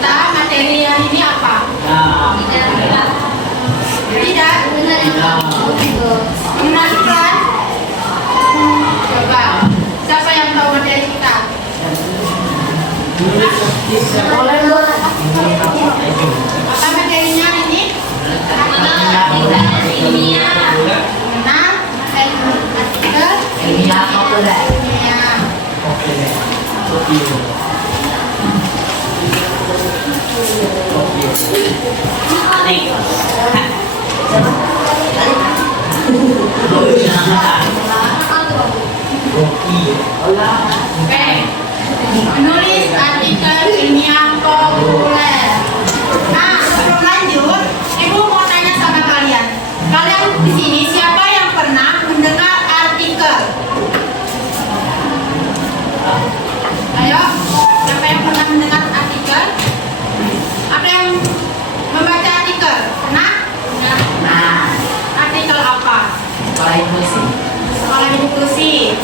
kita materi yang ini apa? Tidak. Menafikan. Coba. Siapa yang tahu materi kita? Apa materinya ini? Oke. Menulis artikel ilmiah populer. Nah, sebelum lanjut, Ibu mau tanya sama kalian. Kalian di sini siapa yang pernah mendengar artikel? Ayo, siapa yang pernah mendengar artikel? Apa yang membaca artikel? Pernah? Nah, artikel apa? Sekolah inklusi.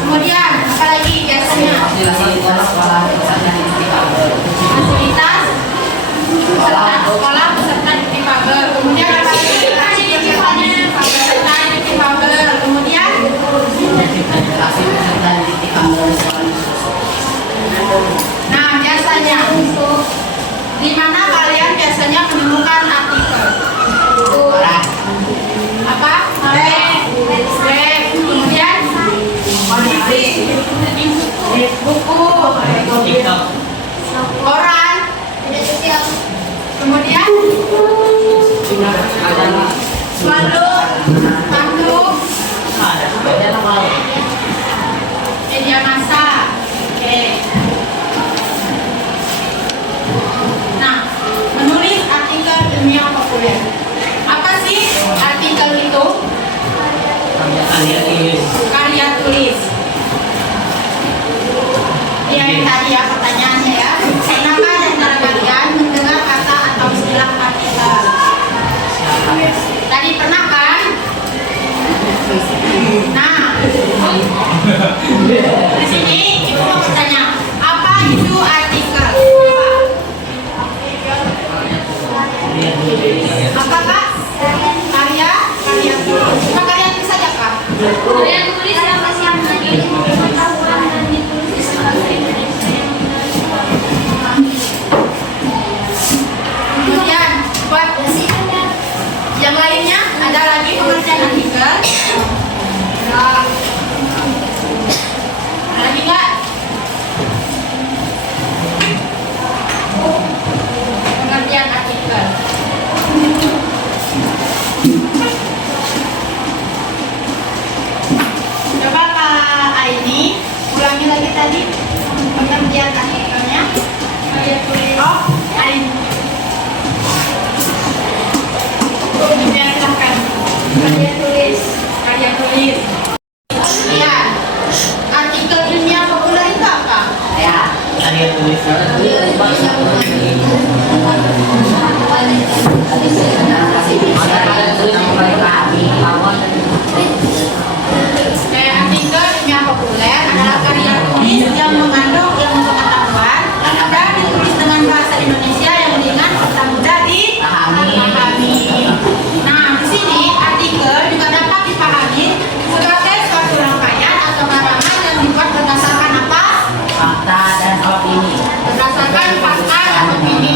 Kemudian apa lagi biasanya? Fasilitas sekolah peserta difabel. Kemudian apa lagi? Peserta difabel. Kemudian nah, biasanya di mana kalian biasanya menemukan artikel? Apa? Kemudian buku, koran, kemudian spanduk, media massa. Oke. Nah, menulis artikel ilmiah populer. Apa sih artikel itu? Karya tulis. Ya, yang tadi ya pertanyaannya ya. Kenapa di antara kalian mendengar kata atau istilah artikel? Tadi pernah kan? Nah, di sini Ibu mau bertanya, apa itu artikel? Apa Kak? Karya tulis. Cuma karya tulis saja Kak? Karya tulis yang pengetahuan dan ditulis sebagai kemudian buat yang lainnya ada lagi pengertian artikel. Ada lagi nggak? Pengertian artikel. Coba Kak Aini ulangi lagi tadi pengertian artikelnya. Oh, Aini. Kemudian silahkan. Karya tulis. Iya. Artikel ilmiah populer itu apa? Ya. Karya tulis. Kayak artikel ilmiah populer adalah karya tulis yang mengandung ilmu pengetahuan dan ditulis dengan bahasa Indonesia yang ringan serta mudah dipahami. Nah, di sini artikel juga dapat dipahami sebagai suatu rangkaian atau karangan yang dibuat berdasarkan apa? Fakta dan opini. Berdasarkan fakta dan opini.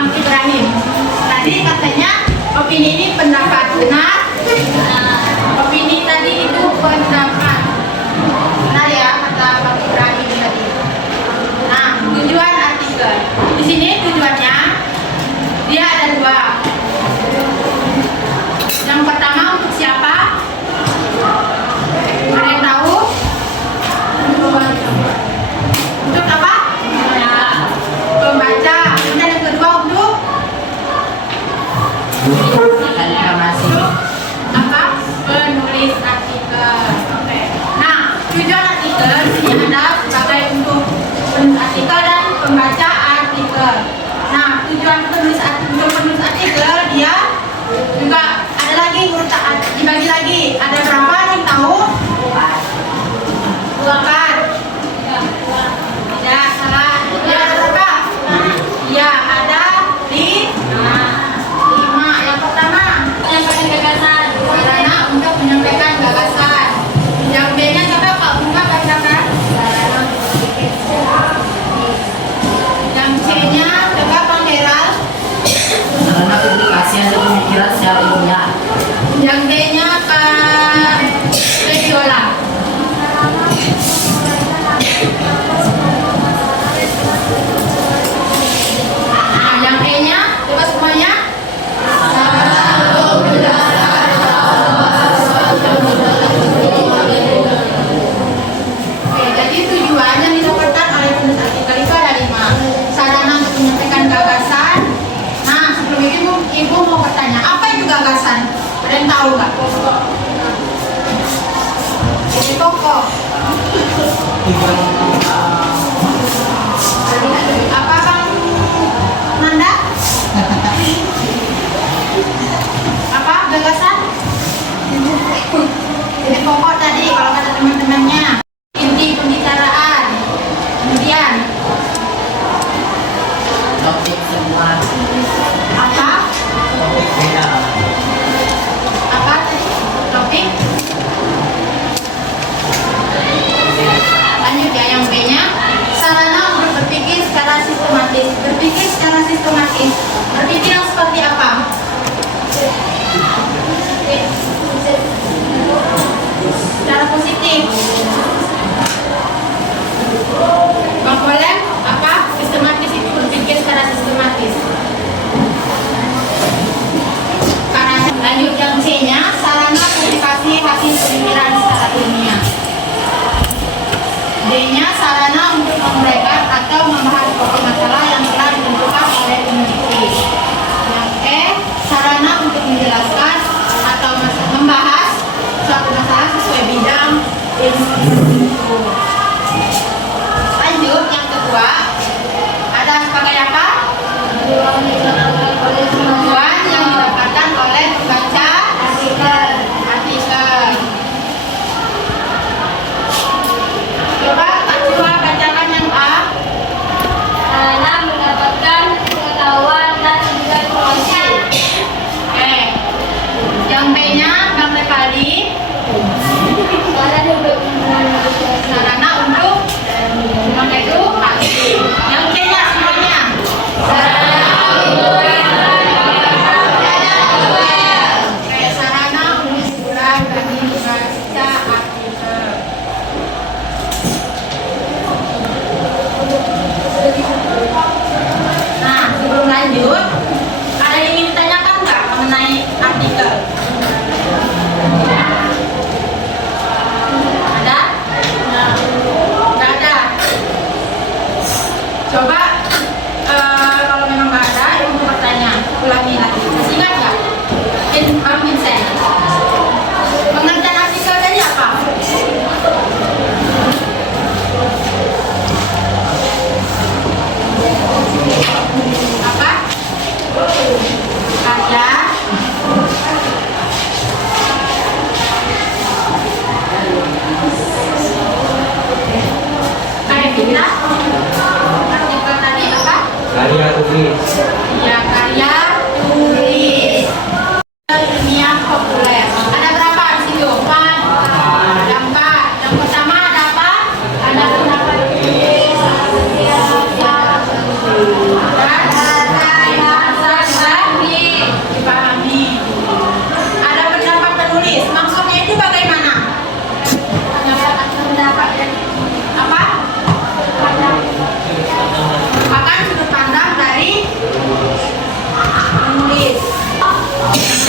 Bang Ibrahim. Tadi katanya opini ini pendapat benar. Opini tadi itu pendapat benar ya, kata Bang Ibrahim tadi. Nah, tujuan artikel di sini tujuannya dia ada dua. Yang pertama untuk siapa? Ada yang tahu? Untuk apa? Pembaca. Dan yang kedua untuk apa? Penulis artikel. Oke. Nah, tujuan artikel di sini ada sebagai untuk penulis artikel dan pembaca artikel. Nah, tujuan penulis artikel dia juga ada lagi urutan, dibagi lagi. Ada berapa yang tahu? Dua kan? Ya, salah. Ya, ada berapa? Ya, ada lima. Yang pertama, menyampaikan gagasan. Sarana untuk menyampaikan gagasan. Yang B-nya coba Pak Bunga bacakan. Yang C-nya coba Bang Heral. Sarana publikasi dan pemikiran secara ilmiah. Yang D-nya Kak Viola. Nah, yang E-nya coba semuanya. Oke, jadi tujuan yang disampaikan oleh penulis artikel itu ada 5. Sarana untuk menyampaikan gagasan. Nah, sebelum itu Ibu mau bertanya, apa itu gagasan? Ada yang tahu nggak? Jadi pokok. Apa Bang Nanda? Apa gagasan? Jadi pokok tadi kalau kata teman-temannya inti pembicaraan. Kemudian Topik semua. apa? Topik beda. Apa tadi? Topik? Lanjut ya, yang B-nya sarana untuk berpikir secara sistematis. Berpikir secara sistematis. Berpikir yang seperti apa? Secara positif. Bang boleh apa? Sistematis itu berpikir secara sistematis. Karena lanjut yang C-nya sarana publikasi hasil pemikiran secara ilmiah. D-nya sarana untuk menguraikan atau membahas pokok masalah yang telah ditentukan oleh peneliti. Yang E, sarana untuk menjelaskan atau membahas suatu masalah sesuai bidang ilmu tertentu. Lanjut yang kedua, ada sebagai apa? Tujuan yang didapatkan oleh pembaca artikel. Coba Kak Jua bacakan yang A. Sarana mendapatkan pengetahuan dan juga informasi. Oke. Yang B-nya Bang Repali. Sarana untuk mengedukasi. Yang C-nya semuanya. Sarana untuk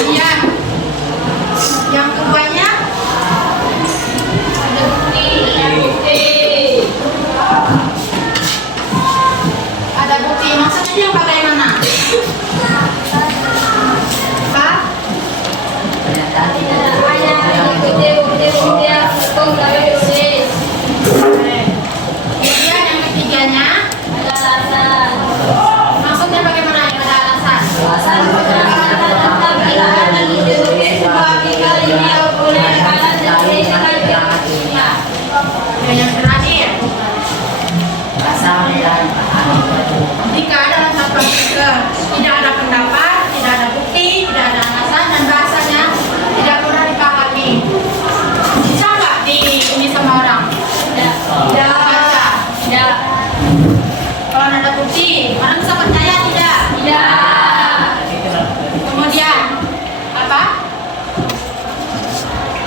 Iya. Yang keduanya Ada bukti. ada bukti. Maksudnya yang bagaimana? Pak? Tidak hanya mengikuti bukti-bukti yang hukum dapat ditulis. Kemudian yang ketiganya, Ada alasan. maksudnya bagaimana yang ada alasan? Alasan tentang bila ada bukti-bukti sebuah artikel ini boleh dikatakan sebagai bukti. Dan yang terakhir, jika dalam satu artikel tidak ada pendapat, tidak ada bukti, tidak ada alasan, dan bahasanya tidak pernah dipahami, bisa nggak ini sama orang? Tidak. Baca. Tidak. Kalau ada bukti, orang bisa percaya tidak? Tidak. Kemudian apa?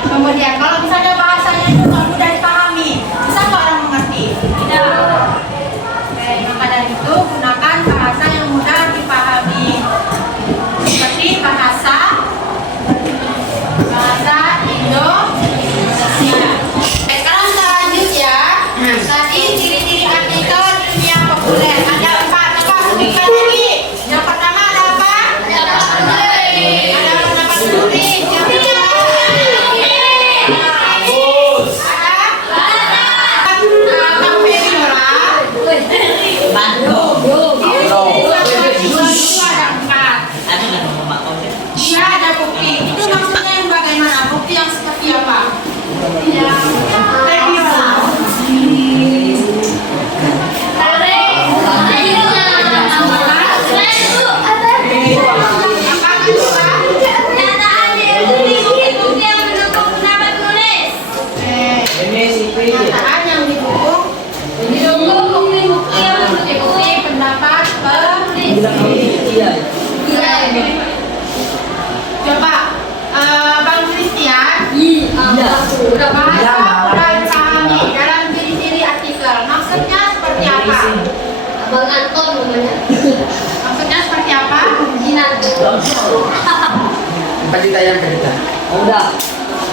Kemudian kalau misalnya bahasanya itu nggak mudah dipahami, bisa nggak orang mengerti? Tidak. Oke, maka dari itu gunakan bahasa yang mudah dipahami, seperti bahasa Indonesia. Sekarang kita lanjut ya. Tadi ciri-ciri artikel dunia populer ada 4. Coba sebutkan lagi. Yang pertama ada apa? Ada pendapat publik. Yang kedua iya ada bukti. Itu maksudnya yang bagaimana? Bukti yang seperti apa? Pernyataan yang didukung bukti pendapat coba Bang Christian bahasa dan pahami dalam ciri-ciri artikel maksudnya seperti apa? Bang Anton namanya. Maksudnya seperti apa? Jinan. Udah.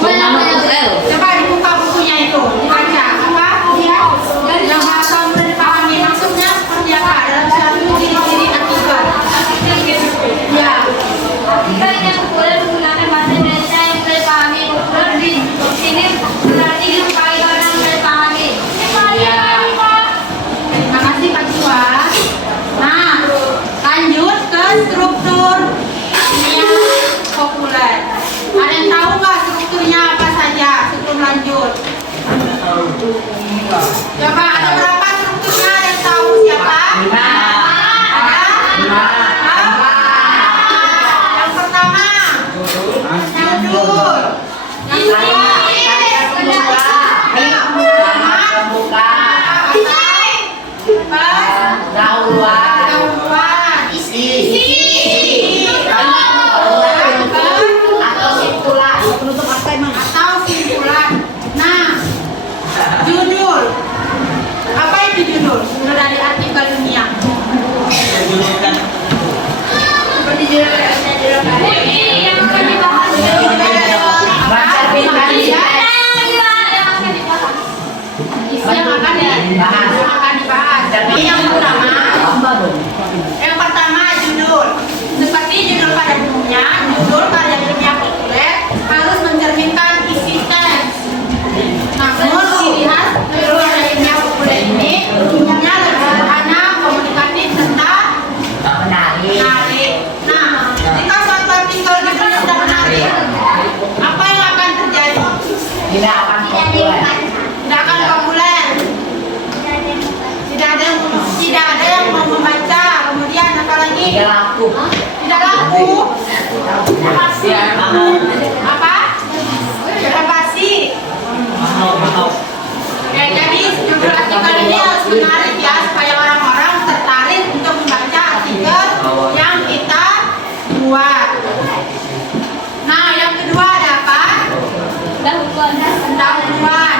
Coba dibuka bukunya itu dibaca apa dia yang bahasa mudah dipahami maksudnya seperti apa dalam suatu ciri-ciri artikel ya. Artikel yang boleh menggunakan bahasa Indonesia yang bisa dipahami. Populer di sini berarti disukai orang yang bisa dipahami. Ya. Terima kasih Pak Tua. Nah, lanjut ke struktur dunia populer. Ada yang tahu nggak strukturnya apa saja sebelum lanjut? Coba ada berapa strukturnya? Ada yang tahu siapa? Ada? Yang pertama judul. Yang kedua dahuluan, atau simpulan. Nah, judul. Apa itu judul? Judul dari artikel dunia. Seperti judul Yang akan dibahas. Isi yang akan dibahas. Yang pertama judul. Seperti judul pada umumnya, judul karya ilmiah populer harus mencerminkan isi teks. Namun ciri khas judul karya ilmiah populer ini umumnya lebih sederhana, komunikatif, serta menarik. Nah, jika suatu artikel judulnya sudah menarik, apa yang akan terjadi? Tidak akan populer. Tidak ada yang mau membaca. Kemudian apalagi? Tidak laku. Apa? Tidak basi. Oke, jadi judul artikel ini harus menarik ya supaya orang-orang tertarik untuk membaca artikel yang kita buat. Nah, yang kedua ada apa? Pendahuluan.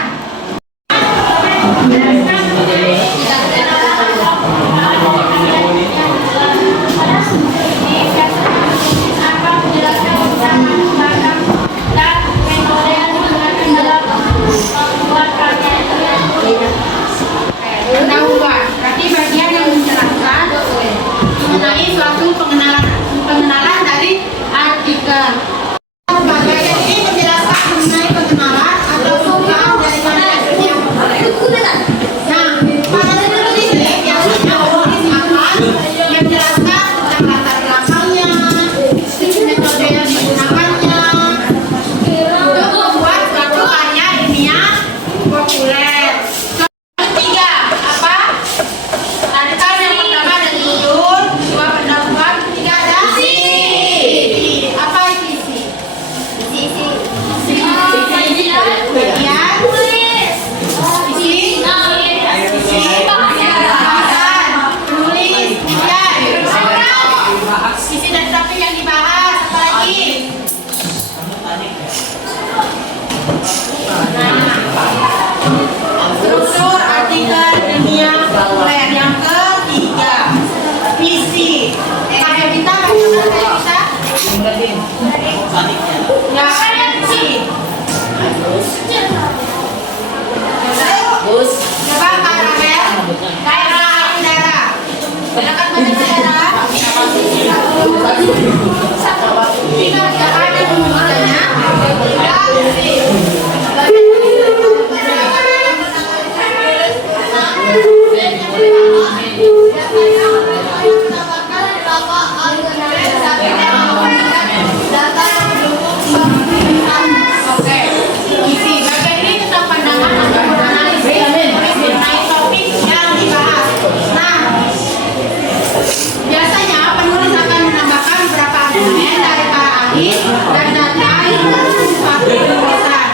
Isi dan topik yang dibahas apa lagi? Struktur artikel ilmiah populer yang ketiga, visi. Sampai kita bacakan saya bisa? Ya, visi. Terus Coba Kak Rabel, daerah. Silakan baca daerah. Tidak ada pembukaannya. Oke, isi bagian ini tentang pandangan atau analisis mengenai topik yang dibahas. Nah, biasanya penulis akan menambahkan beberapa argumen dari para ahli dan data yang mendukung suatu penulisan.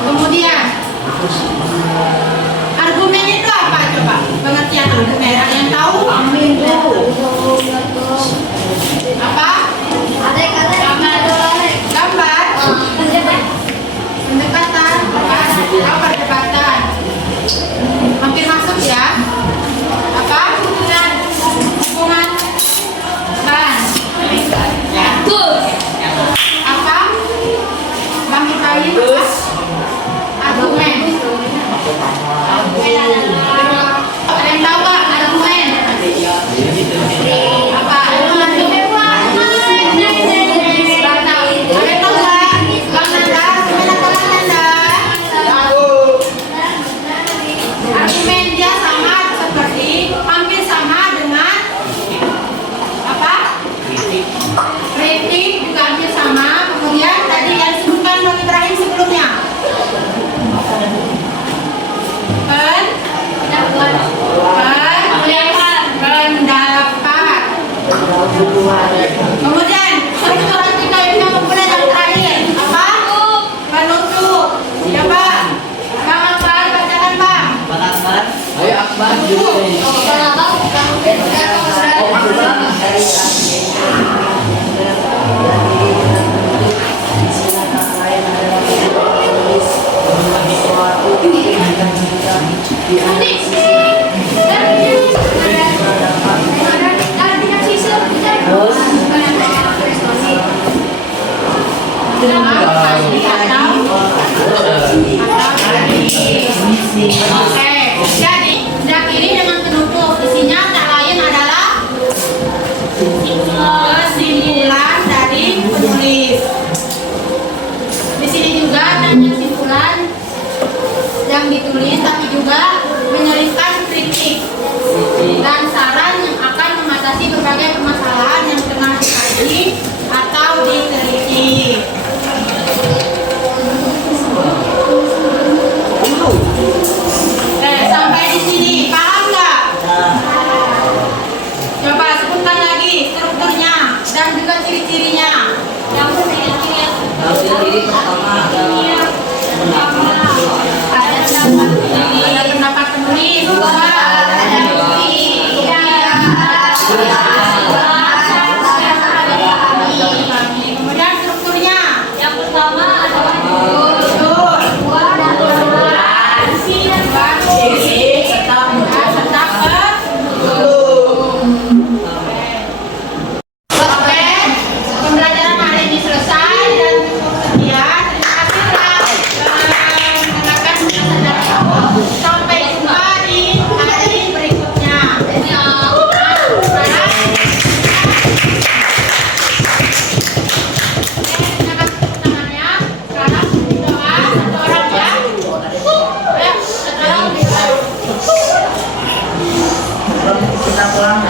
Kemudian, argumen itu apa coba? Pengertian argumen, ada yang tahu? Apa? Gambar? Pendekatan? Apa? Perdebatan? Makin masuk ya? Apa? Hubungan? Ban? Apa? Bang Ibrahim? Argumen? Ada yang tahu nggak argumen? Apa? Argumen dia sama seperti hampir sama dengan apa? Kritik juga hampir sama. Kemudian tadi yang disebutkan Bang Ibrahim sebelumnya. Pendapat. Kemudian struktur artikel yang populer yang terakhir apa? Penutup. Coba Bang Akbar bacakan Bang. ayo Akbar Oke, jadi diakhiri dengan penutup. Isinya tak lain adalah kesimpulan dari penulis. Di sini juga ada kesimpulan yang ditulis, tapi juga menyelipkan kritik dan saran yang akan mengatasi berbagai permasalahan yang tengah dikaji atau diteliti. Sampai di sini paham nggak? Coba sebutkan lagi strukturnya dan juga ciri-cirinya. Yang ciri-ciri ada pendapat penulis, kemudian strukturnya. Yang pertama adalah pembelajaran hari ini selesai dan sekian. Terima kasih telah mendengarkan. Sampai jumpa di hari berikutnya. kita pulang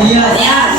Iya.